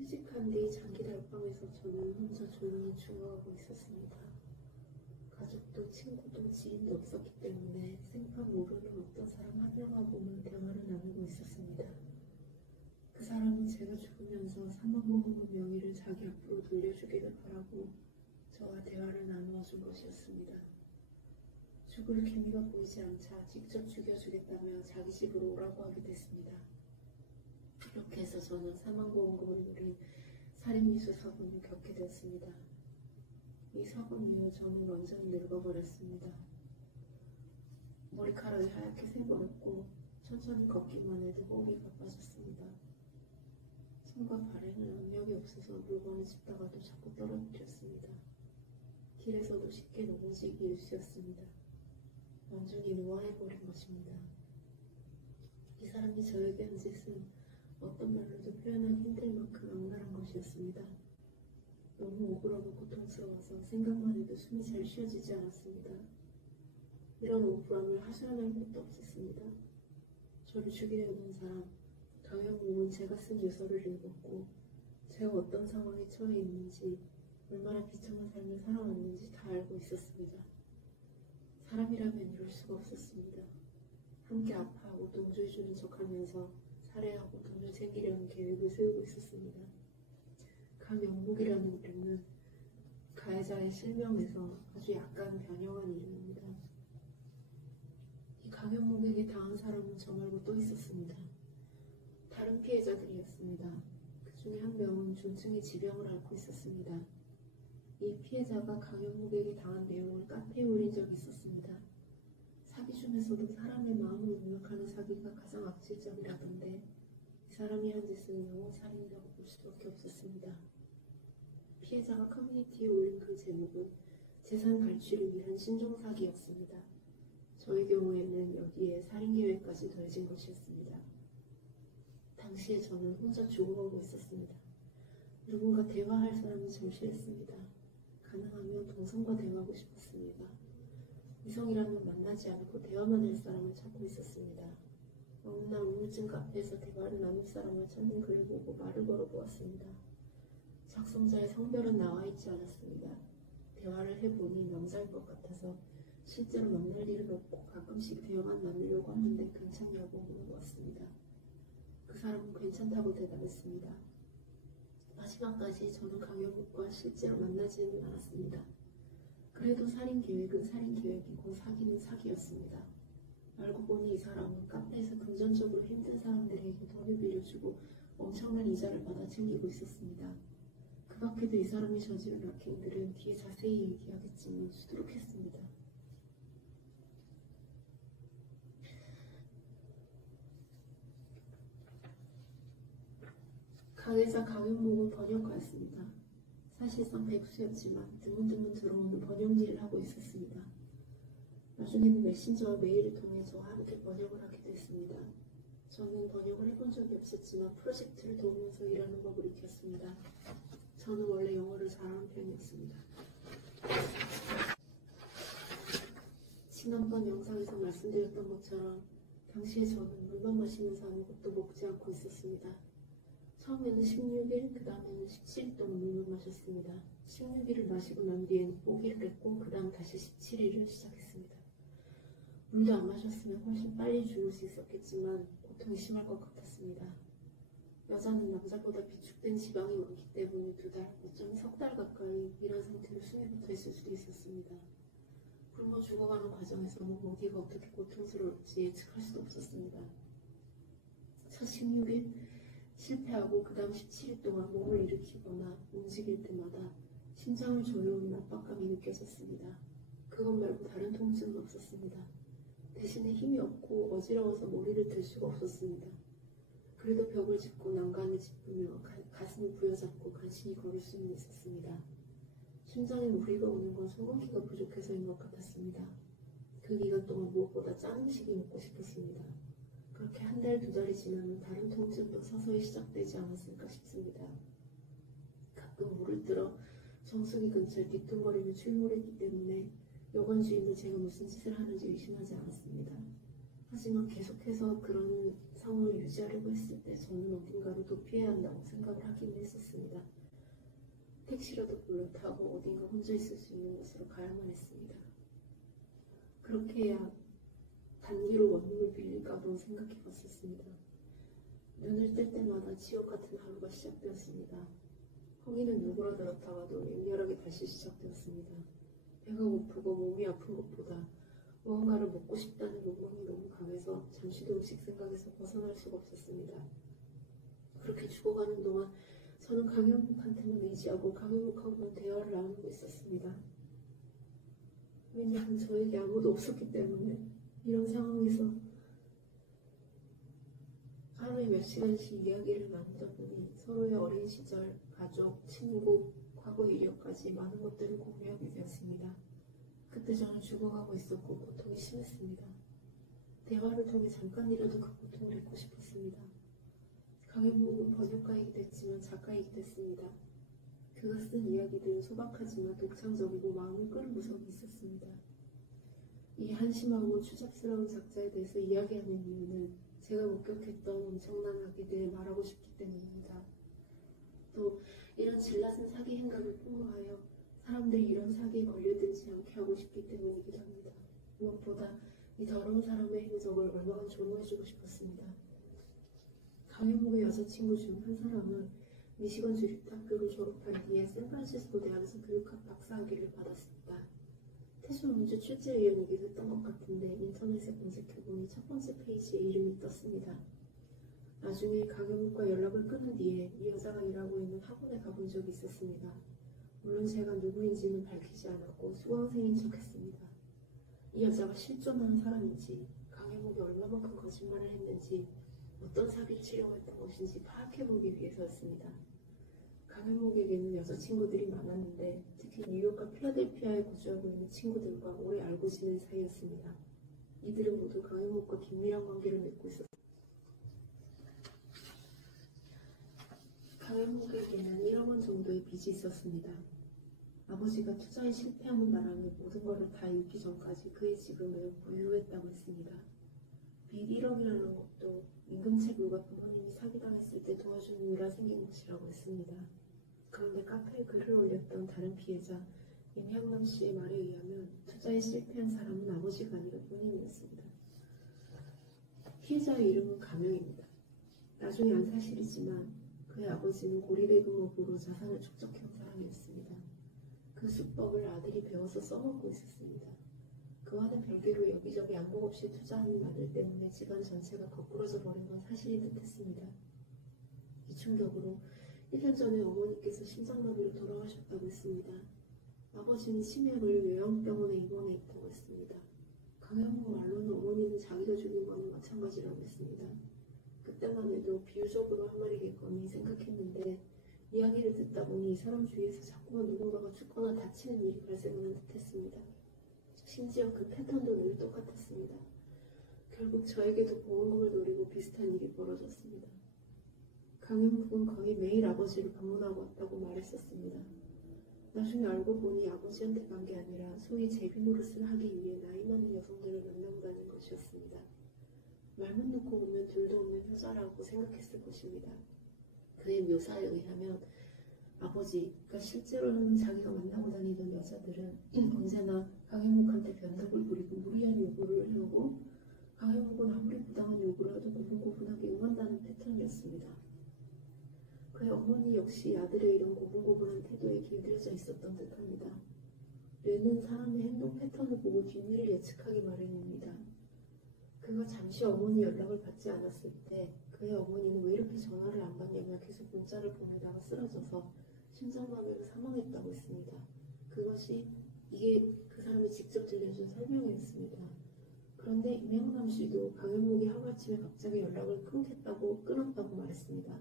휴직한 뒤 장기 달방에서 저는 혼자 조용히 죽어가고 있었습니다. 가족도 친구도 지인도 없었기 때문에 생판 모르는 어떤 사람 한 명하고만 대화를 나누고 있었습니다. 그 사람은 제가 죽으면서 사망보험금 명의를 자기 앞으로 돌려주기를 바라고 저와 대화를 나누어 준 것이었습니다. 죽을 기미가 보이지 않자 직접 죽여주겠다며 자기 집으로 오라고 하게 됐습니다. 이렇게 해서 저는 사망보험금을 노린 살인미수 사건을 겪게 되었습니다. 이 사건 이후 저는 완전히 늙어버렸습니다. 머리카락이 하얗게 새버렸고 천천히 걷기만 해도 호흡이 가빠졌습니다. 손과 발에는 압력이 없어서 물건을 짚다가도 자꾸 떨어뜨렸습니다. 길에서도 쉽게 넘어지기 일쑤였습니다. 완전히 노화해버린 것입니다. 이 사람이 저에게 한 짓은 어떤 말로도 표현하기 힘들 만큼 악랄한 것이었습니다. 너무 억울하고 고통스러워서 생각만 해도 숨이 잘 쉬어지지 않았습니다. 이런 억울함을 하소연할 것도 없었습니다. 저를 죽이려는 사람, 강현묵은 제가 쓴 유서를 읽었고 제가 어떤 상황에 처해 있는지, 얼마나 비참한 삶을 살아왔는지 다 알고 있었습니다. 사람이라면 이럴 수가 없었습니다. 함께 아파하고 동조해주는 척하면서 살해하고 돈을 챙기려는 계획을 세우고 있었습니다. 강영묵이라는 이름은 가해자의 실명에서 아주 약간 변형한 이름입니다. 이 강영묵에게 당한 사람은 저 말고 또 있었습니다. 다른 피해자들이었습니다. 그 중에 한 명은 중증의 지병을 앓고 있었습니다. 이 피해자가 강영묵에게 당한 내용을 카페에 올린 적이 있었습니다. 사기 중에서도 사람의 마음을 공략하는 사기가 가장 악질적이라던데 이 사람이 한 짓은 영혼살인이라고 볼 수밖에 없었습니다. 피해자가 커뮤니티에 올린 그 제목은 재산 갈취를 위한 신종사기였습니다. 저의 경우에는 여기에 살인계획까지 더해진 것이었습니다. 당시에 저는 혼자 죽어가고 있었습니다. 누군가 대화할 사람을 절실했습니다. 가능하면 동성과 대화하고 싶었습니다. 이성이라면 만나지 않고 대화만 할 사람을 찾고 있었습니다. 어느 날 우울증 카페에서 대화를 나눌 사람을 찾는 글을 보고 말을 걸어보았습니다. 작성자의 성별은 나와 있지 않았습니다. 대화를 해보니 남자일 것 같아서 실제로 만날 일은 없고 가끔씩 대화만 나누려고 하는데 괜찮냐고 물어보았습니다. 그 사람은 괜찮다고 대답했습니다. 마지막까지 저는 강영묵과 실제로 만나지는 않았습니다. 그래도 살인 계획은 살인 계획이고 사기는 사기였습니다. 알고 보니 이 사람은 카페에서 금전적으로 힘든 사람들에게 돈을 빌려주고 엄청난 이자를 받아 챙기고 있었습니다. 그 밖에도 이 사람이 저지른 악행들은 뒤에 자세히 얘기하겠지만 수두룩했습니다. 가해자 강현묵은 번역가였습니다. 사실상 백수였지만 드문드문 들어오는 번역 일을 하고 있었습니다. 나중에는 메신저와 메일을 통해 저와 함께 번역을 하게 됐습니다. 저는 번역을 해본 적이 없었지만 프로젝트를 도우면서 일하는 법을 익혔습니다. 저는 원래 영어를 잘하는 편이었습니다. 지난번 영상에서 말씀드렸던 것처럼 당시에 저는 물만 마시면서 아무것도 먹지 않고 있었습니다. 처음에는 16일, 그 다음에는 17일 동안 물만 마셨습니다. 16일을 마시고 난 뒤에는 포기를 했고 그 다음 다시 17일을 시작했습니다. 물도 안 마셨으면 훨씬 빨리 죽을 수 있었겠지만 고통이 심할 것 같았습니다. 여자는 남자보다 비축된 지방이 많기 때문에 2달, 어쩌면 3달 가까이 이런 상태로 숨이 붙어 있을 수도 있었습니다. 굶어 죽어가는 과정에서 어디가 어떻게 고통스러울지 예측할 수도 없었습니다. 첫 16일 실패하고 그 다음 17일 동안 몸을 일으키거나 움직일 때마다 심장을 조여오는 압박감이 느껴졌습니다. 그것 말고 다른 통증은 없었습니다. 대신에 힘이 없고 어지러워서 머리를 들 수가 없었습니다. 그래도 벽을 짚고 난간을 짚으며 가슴을 부여잡고 간신히 걸을 수는 있었습니다. 심장에 무리가 오는 건 소금기가 부족해서인 것 같았습니다. 그 기간 동안 무엇보다 짠 음식이 먹고 싶었습니다. 그렇게 1달, 2달이 지나면 다른 통증도 서서히 시작되지 않았을까 싶습니다. 가끔 물을 들어 정수기 근처에 뒤뚱거리며 출몰했기 때문에 여관 주인도 제가 무슨 짓을 하는지 의심하지 않았습니다. 하지만 계속해서 그런 상황 상황을 유지하려고 했을 때 저는 어딘가로 도피해야 한다고 생각을 하긴 했었습니다. 택시라도 불러 타고 어딘가 혼자 있을 수 있는 곳으로 가야만 했습니다. 그렇게 해야 단기로 원룸을 빌릴까도 생각해 봤었습니다. 눈을 뜰 때마다 지옥 같은 하루가 시작되었습니다. 허기는 누구라 들었다가도 맹렬하게 다시 시작되었습니다. 배가 고프고 몸이 아픈 것보다 무언가를 먹고 싶다는 욕망이 너무 강해서 잠시도 음식 생각에서 벗어날 수가 없었습니다. 그렇게 죽어가는 동안 저는 강현묵한테만 의지하고 강현묵하고는 대화를 나누고 있었습니다. 왜냐하면 저에게 아무도 없었기 때문에 이런 상황에서 하루에 몇 시간씩 이야기를 나누다 보니 서로의 어린 시절, 가족, 친구, 과거 이력까지 많은 것들을 공유하게 되었습니다. 그때 저는 죽어가고 있었고 고통이 심했습니다. 대화를 통해 잠깐이라도 그 고통을 잊고 싶었습니다. 강현묵은 번역가이기도 했지만 작가이기도 했습니다. 그가 쓴 이야기들은 소박하지만 독창적이고 마음을 끄는 구석이 있었습니다. 이 한심하고 추잡스러운 작자에 대해서 이야기하는 이유는 제가 목격했던 엄청난 악의들을 말하고 싶기 때문입니다. 또 이런 질낮은 사기 행각을 폭로하여 사람들이 이런 사기에 걸려들지 않게 하고 싶기 때문이기도 합니다. 무엇보다 이 더러운 사람의 행적을 얼마나 조롱해주고 싶었습니다. 강현묵의 여자친구 중 한 사람은 미시건 주립학교를 졸업한 뒤에 샌프란시스코 대학에서 교육학 박사학위를 받았습니다. 태술 문제 출제위원이기도 했던 것 같은데 인터넷에 검색해보니 첫 번째 페이지에 이름이 떴습니다. 나중에 강현묵과 연락을 끊은 뒤에 이 여자가 일하고 있는 학원에 가본 적이 있었습니다. 물론 제가 누구인지는 밝히지 않았고 수강생인 척했습니다. 이 여자가 실존하는 사람인지 강현묵이 얼마만큼 거짓말을 했는지 어떤 사기 치려고 했던 것인지 파악해보기 위해서였습니다. 강현묵에게는 여자친구들이 많았는데 특히 뉴욕과 필라델피아에 거주하고 있는 친구들과 오래 알고 지낸 사이였습니다. 이들은 모두 강현묵과 긴밀한 관계를 맺고 있었습니다. 강현묵에게는 1억 원 정도의 빚이 있었습니다. 아버지가 투자에 실패하는 바람에 모든 것을 다 잃기 전까지 그의 집을 매우 보유했다고 했습니다. 빚 1억이라는 것도 임금체불과 부모님이 사기당했을 때 도와준 이유라 생긴 것이라고 했습니다. 그런데 카페에 글을 올렸던 다른 피해자 임향남 씨의 말에 의하면 투자에 실패한 사람은 아버지가 아니라 본인이었습니다. 피해자의 이름은 가명입니다. 나중에 안 사실이지만 그의 아버지는 고리대금업으로 자산을 축적해온 사람이었습니다. 그 수법을 아들이 배워서 써먹고 있었습니다. 그와는 별개로 여기저기 양복 없이 투자하는 아들 때문에 집안 전체가 거꾸러져 버린 건 사실인 듯했습니다. 이 충격으로 1년 전에 어머니께서 심장마비로 돌아가셨다고 했습니다. 아버지는 치매를 요양병원에 입원해 있다고 했습니다. 강현묵 말로는 어머니는 자기가 죽인 거나 마찬가지라고 했습니다. 그때만 해도 비유적으로 한 말이겠거니 생각했는데 이야기를 듣다 보니 이 사람 주위에서 자꾸만 누군가가 죽거나 다치는 일이 발생하는 듯했습니다. 심지어 그 패턴도 늘 똑같았습니다. 결국 저에게도 보험금을 노리고 비슷한 일이 벌어졌습니다. 강현묵은 거의 매일 아버지를 방문하고 왔다고 말했었습니다. 나중에 알고 보니 아버지한테 간 게 아니라 소위 제비 노릇을 하기 위해 나이 많은 여성들을 만나보다는 것이었습니다. 말문 놓고 보면 둘도 없는 효자라고 생각했을 것입니다. 그의 묘사에 의하면 아버지가 실제로는 자기가 만나고 다니던 여자들은 언제나 강현묵한테 변덕을 부리고 무리한 요구를 해오고 강현묵은 아무리 부당한 요구를 해도 고분고분하게 응한다는 패턴이었습니다. 그의 어머니 역시 아들의 이런 고분고분한 태도에 길들여져 있었던 듯합니다. 뇌는 사람의 행동 패턴을 보고 뒷일을 예측하기 마련입니다. 그가 잠시 어머니 연락을 받지 않았을 때 그의 어머니는 왜 이렇게 전화를 안 받냐며 계속 문자를 보내다가 쓰러져서 심장마비로 사망했다고 했습니다. 이게 그 사람이 직접 들려준 설명이었습니다. 그런데 임영남 씨도 강현묵이 하루아침에 갑자기 연락을 끊었다고 말했습니다.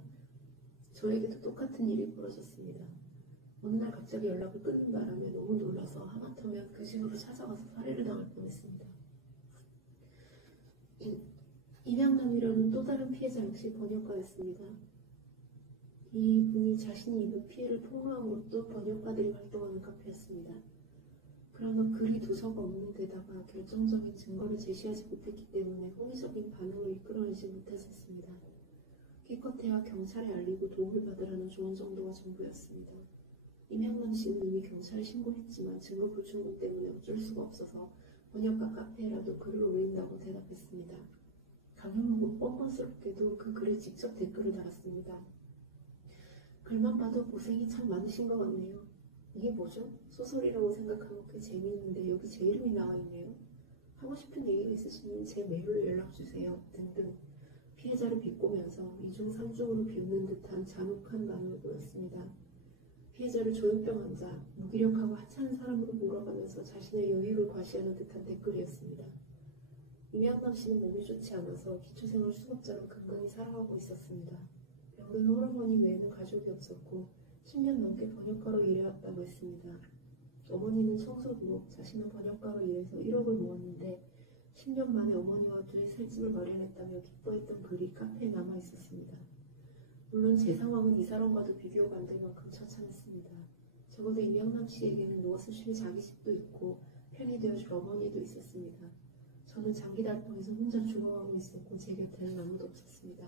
저에게도 똑같은 일이 벌어졌습니다. 어느 날 갑자기 연락을 끊는 바람에 너무 놀라서 하마터면 그 집으로 찾아가서 살해를 당할 뻔했습니다. 임양남이라는 또 다른 피해자 역시 번역가였습니다. 이분이 자신이 입은 피해를 폭로한 것도 번역가들이 활동하는 카페였습니다. 그러나 글이 도서가 없는 데다가 결정적인 증거를 제시하지 못했기 때문에 호의적인 반응을 이끌어내지 못했었습니다. 기껏해야 경찰에 알리고 도움을 받으라는 조언 정도가 전부였습니다. 임양남 씨는 이미 경찰에 신고했지만 증거 불충분 때문에 어쩔 수가 없어서 번역가 카페에라도 글을 올린다고 대답했습니다. 강현묵은 뻔뻔스럽게도 그 글에 직접 댓글을 달았습니다. 글만 봐도 고생이 참 많으신 것 같네요. 이게 뭐죠? 소설이라고 생각하면 꽤 재미있는데 여기 제 이름이 나와 있네요. 하고 싶은 얘기가 있으시면 제 메일로 연락주세요. 등등 피해자를 비꼬면서 2중 3중으로 비웃는 듯한 잔혹한 반응을 보였습니다. 피해자를 조현병 환자, 무기력하고 하찮은 사람으로 몰아가면서 자신의 여유를 과시하는 듯한 댓글이었습니다. 임양남 씨는 몸이 좋지 않아서 기초생활 수급자로 건강히 살아가고 있었습니다. 병든 홀어머니 외에는 가족이 없었고 10년 넘게 번역가로 일해왔다고 했습니다. 어머니는 청소부로 자신은 번역가로 일해서 1억을 모았는데 10년 만에 어머니와 둘이 살 집을 마련했다며 기뻐했던 글이 카페에 남아 있었습니다. 물론 제 상황은 이 사람과도 비교가 안 될 만큼 처참했습니다. 적어도 임양남 씨에게는 누워서 쉴 자기 집도 있고 편이 되어줄 어머니도 있었습니다. 저는 장기 달방에서 혼자 죽어가고 있었고 제 곁에는 아무도 없었습니다.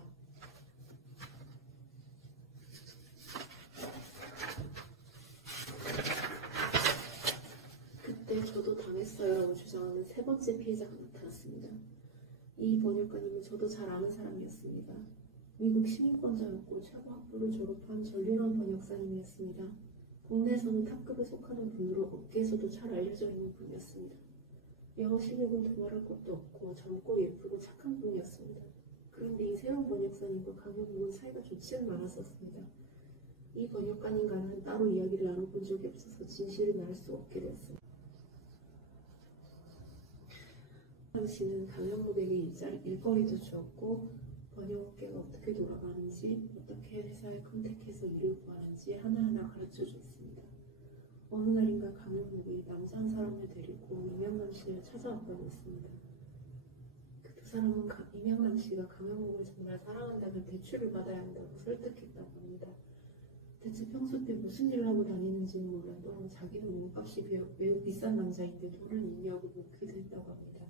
그때 저도 당했어요라고 주장하는 세 번째 피해자가 나타났습니다. 이 번역가님은 저도 잘 아는 사람이었습니다. 미국 시민권자였고 최고 학부를 졸업한 전륜원 번역사님이었습니다. 국내에서는 탑급에 속하는 분으로 업계에서도 잘 알려져 있는 분이었습니다. 영어 실력은 두말할 것도 없고 젊고 예쁘고 착한 분이었습니다. 그런데 이 새로운 번역사님과 강현묵은 사이가 좋지는 않았었습니다. 이 번역가님과는 따로 이야기를 나눠본 적이 없어서 진실을 말할 수 없게 되었습니다. 당시는 강현묵에게 일거리도 주었고 번역업계가 어떻게 돌아가는지, 어떻게 회사에 컨택해서 일을 구하는지 하나하나 가르쳐 줬습니다. 어느 날인가 강현묵이 남자 한 사람을 데리고 임양남 씨를 찾아왔다고 했습니다. 그 두 사람은 임양남 씨가 강현묵을 정말 사랑한다면 대출을 받아야 한다고 설득했다고 합니다. 대체 평소 때 무슨 일을 하고 다니는지는 몰라도 자기는 몸값이 매우 비싼 남자인데 돈을 있냐고 묻기도 했다고 합니다.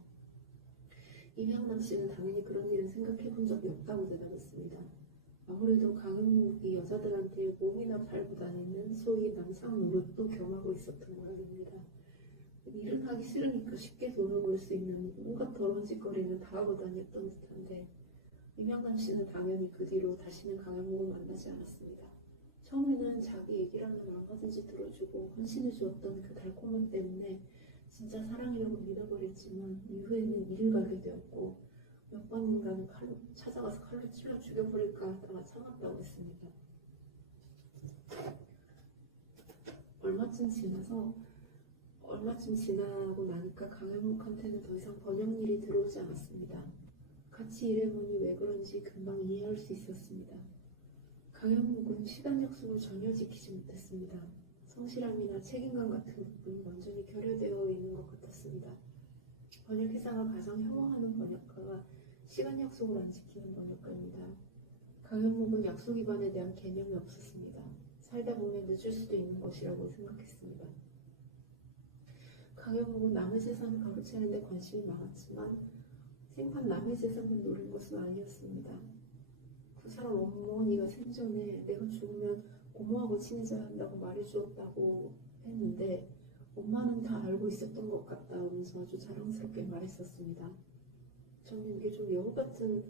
임양남 씨는 당연히 그런 일은 생각해 본 적이 없다고 대답했습니다. 아무래도 강현묵이 여자들한테 몸이나 팔고 다니는 소위 남상 노릇도 겸하고 있었던 모양입니다. 일은 하기 싫으니까 쉽게 돈을 벌 수 있는 온갖 더러운 짓거리는 다 하고 다녔던 듯한데 임양남 씨는 당연히 그 뒤로 다시는 강현묵을 만나지 않았습니다. 처음에는 자기 얘기라면 얼마든지 들어주고 헌신해 주었던 그 달콤함 때문에 진짜 사랑이라고 믿어버렸지만 이후에는 일을 가게 되었고 몇 번인가는 찾아가서 칼로 찔러 죽여버릴까 하다가 참았다고 했습니다. 얼마쯤 지나고 나니까 강현묵한테는 더 이상 번역 일이 들어오지 않았습니다. 같이 일해보니 왜 그런지 금방 이해할 수 있었습니다. 강현묵은 시간 약속을 전혀 지키지 못했습니다. 성실함이나 책임감 같은 부분이 완전히 결여되어 있는 것 같았습니다. 번역회사가 가장 혐오하는 번역가가 시간 약속을 안 지키는 번역가입니다. 강현묵은 약속 위반에 대한 개념이 없었습니다. 살다 보면 늦을 수도 있는 것이라고 생각했습니다. 강현묵은 남의 재산을 가로채는 데 관심이 많았지만 생판 남의 재산을 노린 것은 아니었습니다. 그 사람 어머니가 생전에 내가 죽으면 고모하고 친해져야 한다고 말해주었다고 했는데 엄마는 다 알고 있었던 것 같다 하면서 아주 자랑스럽게 말했었습니다. 저는 이게 좀 여우 같은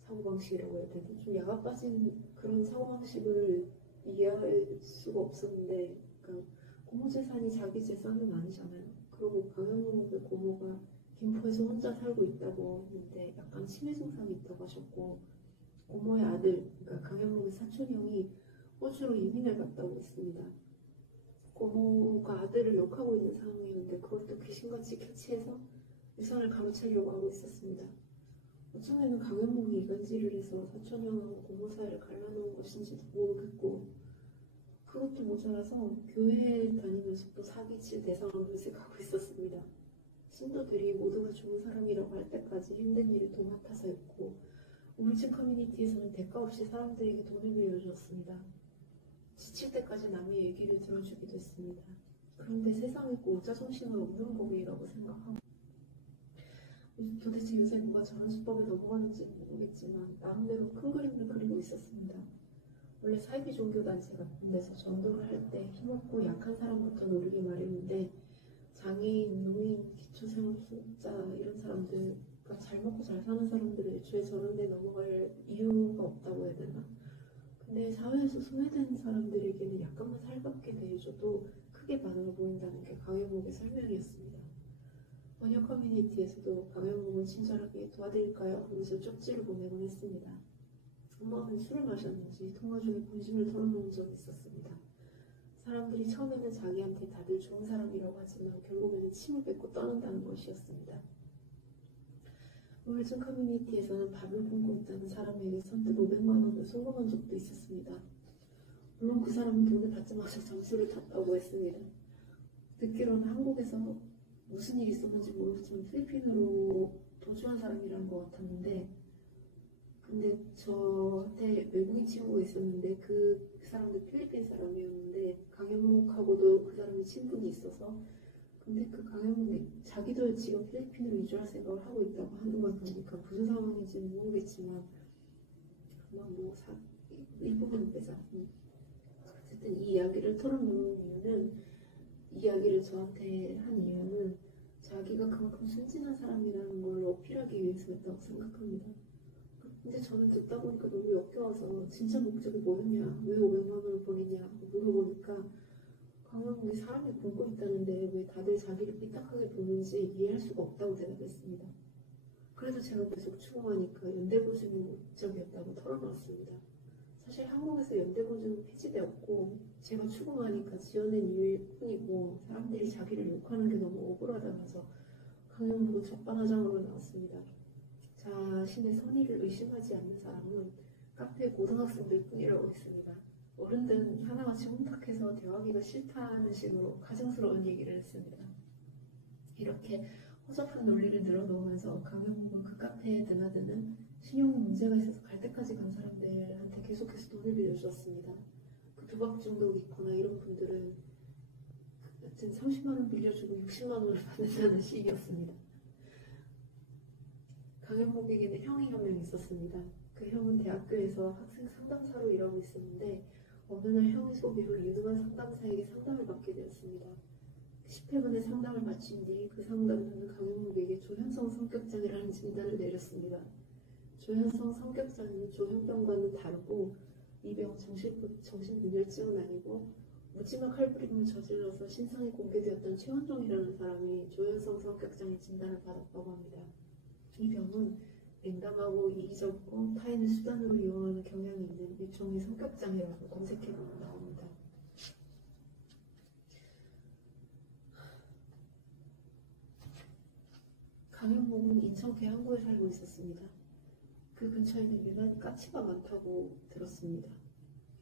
사고방식이라고 해야 되나? 좀 야가 빠진 그런 사고방식을 이해할 수가 없었는데 그러니까 고모 재산이 자기 재산은 아니잖아요. 그리고 강현묵의 고모가 김포에서 혼자 살고 있다고 했는데 약간 치매 증상이 있다고 하셨고 고모의 아들, 그러니까 강현묵의 사촌 형이 호주로 이민을 갔다고 했습니다. 고모가 아들을 욕하고 있는 상황이었는데 그걸 또 귀신같이 캐치해서 유산을 가로채려고 하고 있었습니다. 어쩌면 강현묵이 이간질을 해서 사촌 형하고 고모 사이를 갈라놓은 것인지도 모르겠고 그것도 모자라서 교회에 다니면서 또 사기칠 대상을 물색하고 있었습니다. 신도들이 모두가 좋은 사람이라고 할 때까지 힘든 일을 도맡아서였고 우울증 커뮤니티에서는 대가 없이 사람들에게 돈을 빌려주었습니다. 지칠 때까지 남의 얘기를 들어주기도 했습니다. 그런데 세상에 고자 정신은 없는 법이라고 생각하고 도대체 요새 누가 저런 수법에 넘어가는지 모르겠지만 나름대로 큰 그림을 그리고 있었습니다. 원래 사이비 종교단체 같은 데서 전도를 할 때 힘없고 약한 사람부터 노리기 마련인데 장애인, 노인, 기초생활수급자 이런 사람들, 그러니까 잘 먹고 잘 사는 사람들은 애초에 저런 데 넘어갈 이유가 없다고 해야 되나? 근데 사회에서 소외된 사람들에게는 약간만 살갑게 대해줘도 크게 반응을 보인다는 게 강현목의 설명이었습니다. 번역 커뮤니티에서도 강현목을 친절하게 도와드릴까요? 하면서 쪽지를 보내곤 했습니다. 한 번은 술을 마셨는지 통화 중에 본심을 털어놓은 적이 있었습니다. 사람들이 처음에는 자기한테 다들 좋은 사람이라고 하지만 결국에는 침을 뱉고 떠난다는 것이었습니다. 우울증 커뮤니티에서는 밥을 굶고 있다는 사람에게 선뜻 500만 원을 송금한 적도 있었습니다. 물론 그 사람은 돈을 받지 마서 점수를 탔다고 했습니다. 듣기로는 한국에서 무슨 일이 있었는지 모르겠지만 필리핀으로 도주한 사람이라는 것 같았는데 근데 저한테 외국인 친구가 있었는데 그 사람도 필리핀 사람이었는데 강현목하고도 그 사람이 친분이 있어서 근데 그 강현목이 자기도 지금 필리핀으로 이주할 생각을 하고 있다고 하는 걸 보니까 무슨 상황인지는 모르겠지만 이 부분은 빼자. 어쨌든 이 이야기를 털어놓은 이유는 이야기를 저한테 한 이유는 자기가 그만큼 순진한 사람이라는 걸 어필하기 위해서였다고 생각합니다. 근데 저는 듣다 보니까 너무 역겨워서 진짜 목적이 뭐였냐, 왜 500만 원을 보냈냐 물어보니까 강현목이 사람이 굶고 있다는데 왜 다들 자기를 삐딱하게 보는지 이해할 수가 없다고 대답했습니다. 그래도 제가 계속 추궁하니까 연대보증이 목적이었다고 털어놓았습니다. 사실 한국에서 연대보증은 폐지되었고 제가 추궁하니까 지어낸 이유일 뿐이고 사람들이 자기를 욕하는 게 너무 억울하다면서 강현목은 적반하장으로 나왔습니다. 자신의 선의를 의심하지 않는 사람은 카페 고등학생들 뿐이라고 했습니다. 어른들은 하나같이 혼탁해서 대화하기가 싫다는 식으로 가증스러운 얘기를 했습니다. 이렇게 허접한 논리를 늘어놓으면서 강현목은 그 카페에 드나드는 신용 문제가 있어서 갈 때까지 간 사람들한테 계속해서 돈을 빌려주었습니다. 그 도박 중독이 있거나 이런 분들은 여튼 30만 원 빌려주고 60만 원을 받는다는 식이었습니다. 강현목에게는 형이 한 명 있었습니다. 그 형은 대학교에서 학생 상담사로 일하고 있었는데 어느 날 형의 소개로 유능한 상담사에게 상담을 받게 되었습니다. 10회분의 상담을 마친 뒤 그 상담사는 강현목에게 조현성 성격장애라는 진단을 내렸습니다. 조현성 성격장애는 조현병과는 다르고 이 병 정신분열증은 아니고 묻지마 칼부림을 저질러서 신상에 공개되었던 최원종이라는 사람이 조현성 성격장애 진단을 받았다고 합니다. 이 병은 냉담하고 이기적이고 타인을 수단으로 이용하는 경향이 있는 일종의 성격장애라고 검색해보면 나옵니다. 강현목은 인천 계양구에 살고 있었습니다. 그 근처에는 유난히 까치가 많다고 들었습니다.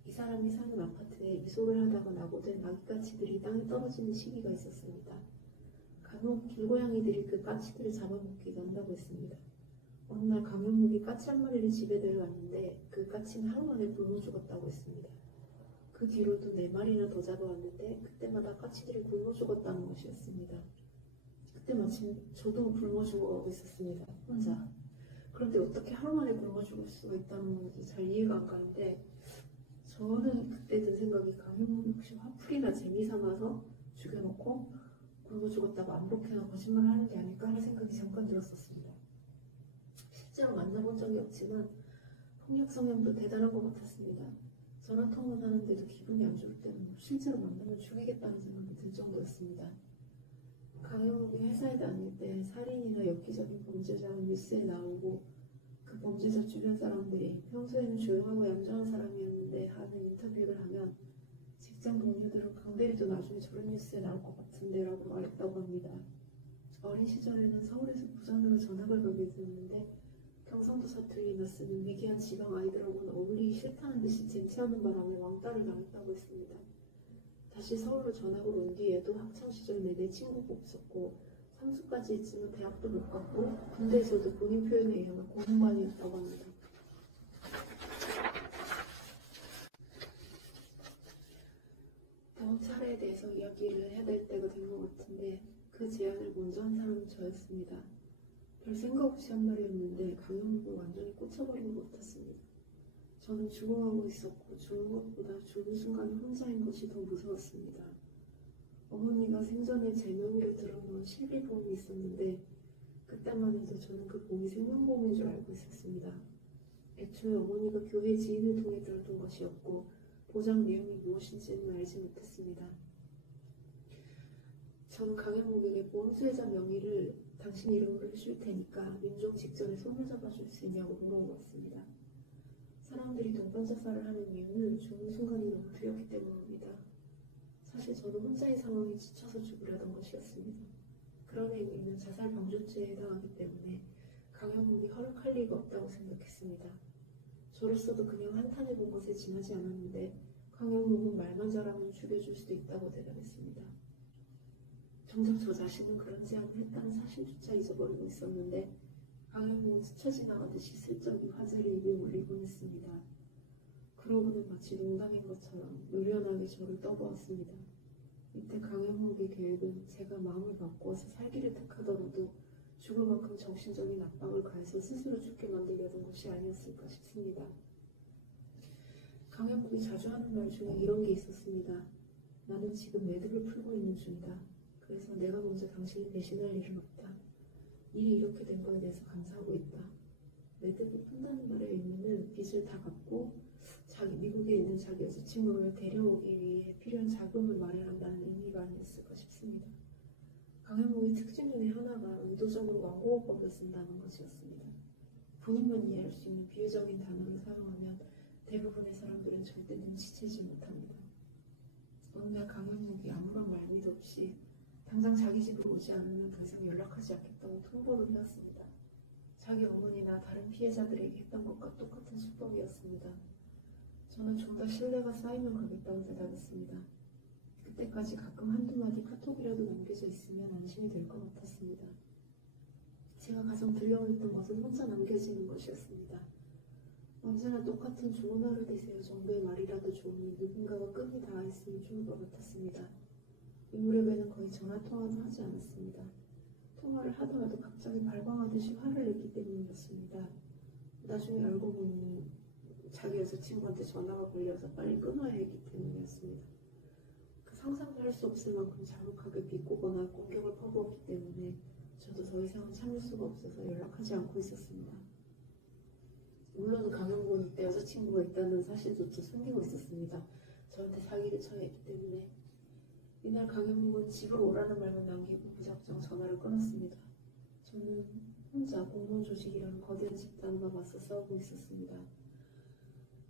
이 사람이 사는 아파트에 이소를 하다가 나고된 아기까치들이 땅에 떨어지는 시기가 있었습니다. 간혹 길고양이들이 그 까치들을 잡아먹기도 한다고 했습니다. 어느 날 강현목이 까치 한 마리를 집에 데려왔는데 그 까치는 하루 만에 굶어 죽었다고 했습니다. 그 뒤로도 4마리나 더 잡아왔는데 그때마다 까치들이 굶어 죽었다는 것이었습니다. 그때 마침 저도 굶어 죽어 있었습니다. 혼자. 그런데 어떻게 하루 만에 굶어 죽을 수가 있다는 건지 잘 이해가 안 가는데 저는 그때 든 생각이 강현목이 혹시 화풀이나 재미삼아서 죽여놓고 굶어 죽었다고 암묵해서 거짓말을 하는 게 아닐까 하는 생각이 잠깐 들었었습니다. 실제로 만나본 적이 없지만 폭력 성향도 대단한 것 같았습니다. 전화 통화를 하는데도 기분이 안 좋을 때는 실제로 만나면 죽이겠다는 생각이 들 정도였습니다. 강현목이 회사에 다닐 때 살인이나 엽기적인 범죄자가 뉴스에 나오고 그 범죄자 주변 사람들이 평소에는 조용하고 얌전한 사람이었는데 하는 인터뷰를 하면 직장 동료들은 강대리도 나중에 저런 뉴스에 나올 것 같은데 라고 말했다고 합니다. 어린 시절에는 서울에서 부산으로 전학을 가게 되었는데 경상도 사투리 나쓰는 미개한 지방 아이들하고는 어울리기 싫다는 듯이 쟁취하는 바람에 왕따를 당했다고 했습니다. 다시 서울로 전학을 온 뒤에도 학창시절 내내 친구가 없었고 삼수까지 있지만 대학도 못 갔고 군대에서도 본인 표현에 의하면 공무반이었다고 합니다. 다음 차례에 대해서 이야기를 해야 될 때 때가 된 것 같은데 그 제안을 먼저 한 사람은 저였습니다. 별 생각 없이 한 말이었는데 강현묵을 완전히 꽂혀버린 것 같았습니다. 저는 죽어가고 있었고 죽는 것보다 죽는 순간에 혼자인 것이 더 무서웠습니다. 어머니가 생전에 제 명의로 들어놓은 실비보험이 있었는데 그때만 해도 저는 그 보험이 생명보험인 줄 알고 있었습니다. 애초에 어머니가 교회 지인을 통해 들었던 것이었고 보장 내용이 무엇인지는 알지 못했습니다. 저는 강현묵에게 보험 수혜자 명의를 당신 이름으로 해줄 테니까 임종 직전에 손을 잡아줄 수 있냐고 물어보았습니다. 사람들이 동반자살을 하는 이유는 죽는 순간이 너무 두렵기 때문입니다. 사실 저는 혼자의 상황에 지쳐서 죽으려던 것이었습니다. 그런 행위는 자살 방조죄에 해당하기 때문에 강현묵이 허락할 리가 없다고 생각했습니다. 저로서도 그냥 한탄해본 것에 지나지 않았는데 강현묵은 말만 잘하면 죽여줄 수도 있다고 대답했습니다. 정작 저 자신은 그런 제안을 했다는 사실조차 잊어버리고 있었는데 강현묵은 스쳐 지나가듯이 슬쩍 이 화제를 입에 올리곤 했습니다. 그러고는 마치 농담인 것처럼 요련하게 저를 떠보았습니다. 이때 강현묵의 계획은 제가 마음을 바꾸어서 살기를 택하더라도 죽을 만큼 정신적인 압박을 가해서 스스로 죽게 만들려던 것이 아니었을까 싶습니다. 강현묵이 자주 하는 말 중에 이런 게 있었습니다. 나는 지금 매듭을 풀고 있는 중이다. 그래서 내가 먼저 당신을 배신할 일은 없다. 일이 이렇게 된 거에 대해서 감사하고 있다. 매듭을 푼다는 말의 의미는 빚을 다 갚고 미국에 있는 자기 여자친구를 데려오기 위해 필요한 자금을 마련한다는 의미가 아니었을까 싶습니다. 강현묵의 특징 중에 하나가 의도적으로 완고어법을 쓴다는 것이었습니다. 본인만 이해할 수 있는 비유적인 단어를 사용하면 대부분의 사람들은 절대 눈치채지 못합니다. 어느 날 강현묵이 아무런 말미도 없이 당장 자기 집으로 오지 않으면 더 이상 연락하지 않겠다고 통보를 해왔습니다. 자기 어머니나 다른 피해자들에게 했던 것과 똑같은 수법이었습니다. 저는 좀 더 신뢰가 쌓이면 가겠다고 대답했습니다. 그때까지 가끔 한두 마디 카톡이라도 남겨져 있으면 안심이 될 것 같았습니다. 제가 가장 두려워했던 것은 혼자 남겨지는 것이었습니다. 언제나 똑같은 좋은 하루 되세요 정도의 말이라도 좋으니 누군가가 끈이 닿아있으면 좋을 것 같았습니다. 이 무렵에는 거의 전화통화도 하지 않았습니다. 통화를 하더라도 갑자기 발광하듯이 화를 냈기 때문이었습니다. 나중에 알고 보니 자기 여자친구한테 전화가 걸려서 빨리 끊어야 했기 때문이었습니다. 그 상상도 할 수 없을 만큼 잔혹하게 비꼬거나 공격을 퍼부었기 때문에 저도 더 이상은 참을 수가 없어서 연락하지 않고 있었습니다. 물론 강현묵은 이때 여자친구가 있다는 사실조차 숨기고 있었습니다. 저한테 사기를 쳐냈기 때문에. 이날 강현묵은 집으로 오라는 말만 남기고 무작정 전화를 끊었습니다. 저는 혼자 공무원 조직이라는 거대한 집단과 맞서 싸우고 있었습니다.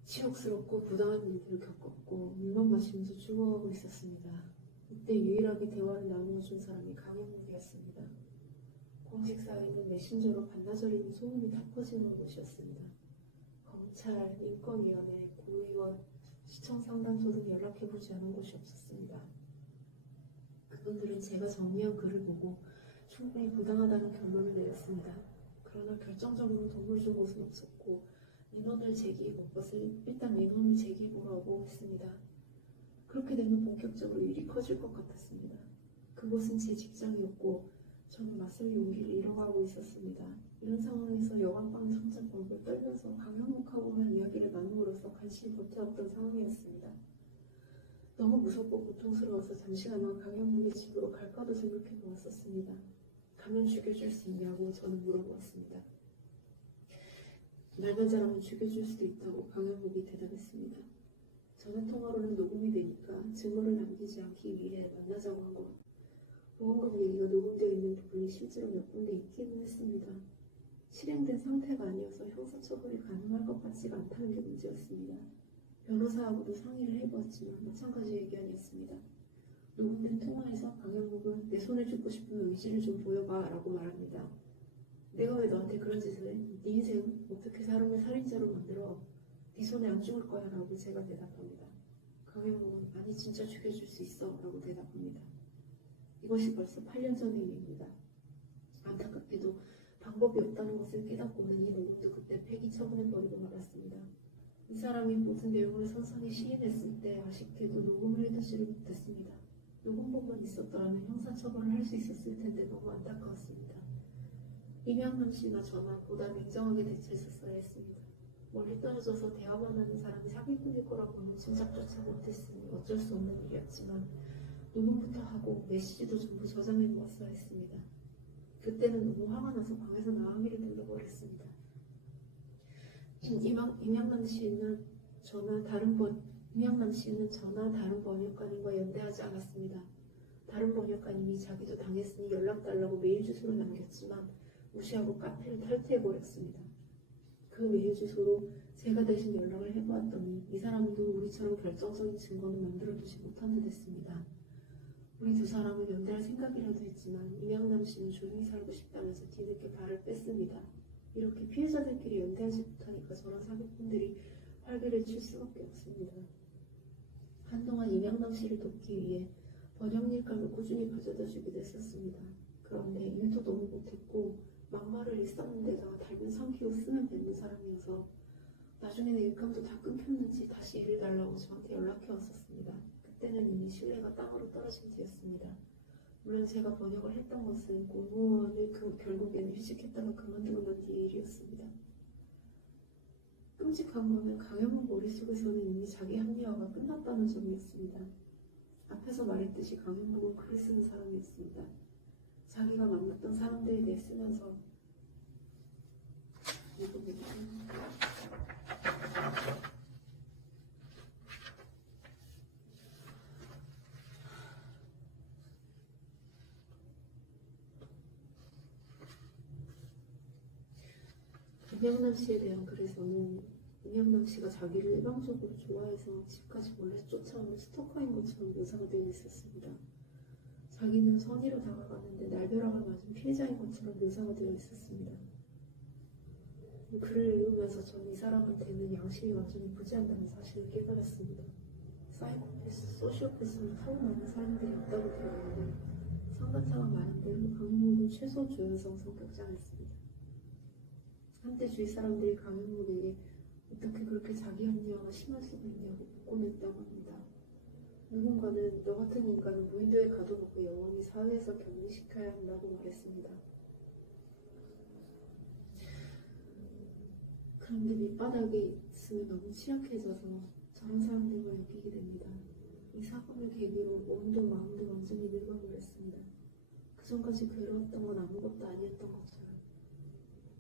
치욕스럽고 부당한 일들을 겪었고 물만 마시면서 죽어가고 있었습니다. 이때 유일하게 대화를 나누어준 사람이 강현묵이었습니다. 공식 사회는 메신저로 반나절이면 소문이 다 퍼지는 곳이었습니다. 검찰, 인권위원회, 고의원, 시청 상담소 등 연락해보지 않은 곳이 없었습니다. 그분들은 제가 정리한 글을 보고 충분히 부당하다는 결론을 내렸습니다. 그러나 결정적으로 도움을 준 곳은 없었고 민원을 제기해본 것을 일단 민원을 제기해보라고 했습니다. 그렇게 되면 본격적으로 일이 커질 것 같았습니다. 그곳은 제 직장이었고 저는 맞설 용기를 잃어가고 있었습니다. 이런 상황에서 여관방에 손잡 벌벌 떨면서 강현묵하고만 이야기를 나누므로써 간신히 버텨왔던 상황이었습니다. 너무 무섭고 고통스러워서 잠시나마 강현묵의 집으로 갈까도 생각해 보았었습니다. 가면 죽여줄 수 있냐고 저는 물어보았습니다. 말만 잘하면 죽여줄 수도 있다고 강현묵이 대답했습니다. 전화통화로는 녹음이 되니까 증거를 남기지 않기 위해 만나자고 한 것. 보험금 얘기가 녹음되어 있는 부분이 실제로 몇 군데 있기는 했습니다. 실행된 상태가 아니어서 형사처벌이 가능할 것 같지가 않다는 게 문제였습니다. 변호사하고도 상의를 해보았지만 마찬가지 의견이었습니다. 녹음된 통화에서 강현묵은 내 손을 줍고 싶으면 의지를 좀 보여봐 라고 말합니다. 내가 왜 너한테 그런 짓을 해? 네 인생 어떻게 사람을 살인자로 만들어? 네 손에 안 죽을 거야 라고 제가 대답합니다. 강현묵은 아니 진짜 죽여줄 수 있어 라고 대답합니다. 이것이 벌써 8년 전의 일입니다. 안타깝게도 방법이 없다는 것을 깨닫고는 이 녹음도 그때 폐기 처분해버리고 말았습니다. 이 사람이 모든 내용을 선선히 시인했을 때 아쉽게도 녹음을 해두지를 못했습니다. 녹음본만 있었더라면 형사처벌을 할 수 있었을 텐데 너무 안타까웠습니다. 이명남 씨나 저나 보다 냉정하게 대처했었어야 했습니다. 멀리 떨어져서 대화만 하는 사람이 사기꾼일 거라고는 짐작조차 못했으니 어쩔 수 없는 일이었지만 녹음부터 하고 메시지도 전부 저장해 놓았어야 했습니다. 그때는 너무 화가 나서 방에서 나가기를 눌러버렸습니다. 이명남 씨는 저나 다른 번역가님과 연대하지 않았습니다. 다른 번역가님이 자기도 당했으니 연락달라고 메일 주소를 남겼지만 무시하고 카페를 탈퇴해버렸습니다. 그 메일 주소로 제가 대신 연락을 해보았더니 이 사람도 우리처럼 결정적인 증거는 만들어두지 못한 듯 했습니다. 우리 두 사람은 연대할 생각이라도 했지만 이명남 씨는 조용히 살고 싶다면서 뒤늦게 발을 뺐습니다. 이렇게 피해자들끼리 연대하지 못하니까 저런 사기꾼들이 활개를 칠 수밖에 없습니다. 한동안 이명남 씨를 돕기 위해 번역 일감을 꾸준히 가져다 주기도 했었습니다. 그런데 일도 너무 못했고 막말을 일썼는데다가 달면 삼키고 쓰면 뱉는 사람이어서 나중에는 일감도 다 끊겼는지 다시 일을 달라고 저한테 연락해 왔었습니다. 그때는 이미 신뢰가 땅으로 떨어진 뒤였습니다. 물론 제가 번역을 했던 것은 공무원을 결국에는 휴직했다가 그만두고 난 뒤의 일이었습니다. 끔찍한 거는 강현무 머릿속에서는 이미 자기 합리화가 끝났다는 점이었습니다. 앞에서 말했듯이 강현무는 글을 쓰는 사람이었습니다. 자기가 만났던 사람들에 대해 쓰면서 이명남 씨에 대한 글에서는 이명남 씨가 자기를 일방적으로 좋아해서 집까지 몰래 쫓아오는 스토커인 것처럼 묘사가 되어 있었습니다. 자기는 선의로 다가갔는데 날벼락을 맞은 피해자인 것처럼 묘사가 되어 있었습니다. 글을 읽으면서 전 이 사람한테는 양심이 완전히 부재한다는 사실을 깨달았습니다. 사이코패스, 소시오패스는 타고나는 사람들이 있다고 들었는데 상담사가 말한 대로 강현무는 최소 조현성 성격자였습니다. 한때 주위 사람들이 강현무에게 어떻게 그렇게 자기 합리화가 심할 수가 있냐고 묻곤 했다고 합니다. 누군가는 너 같은 인간은 무인도에 가둬놓고 영원히 사회에서 격리시켜야 한다고 말했습니다. 그런데 밑바닥에 있으면 너무 취약해져서 저런 사람들과 엮이게 됩니다. 이 사건을 계기로 몸도 마음도 완전히 늙어버렸습니다. 그전까지 괴로웠던 건 아무것도 아니었던 것처럼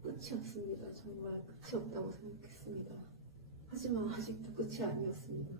끝이 없습니다. 정말 끝이 없다고 생각했습니다. 하지만 아직도 끝이 아니었습니다.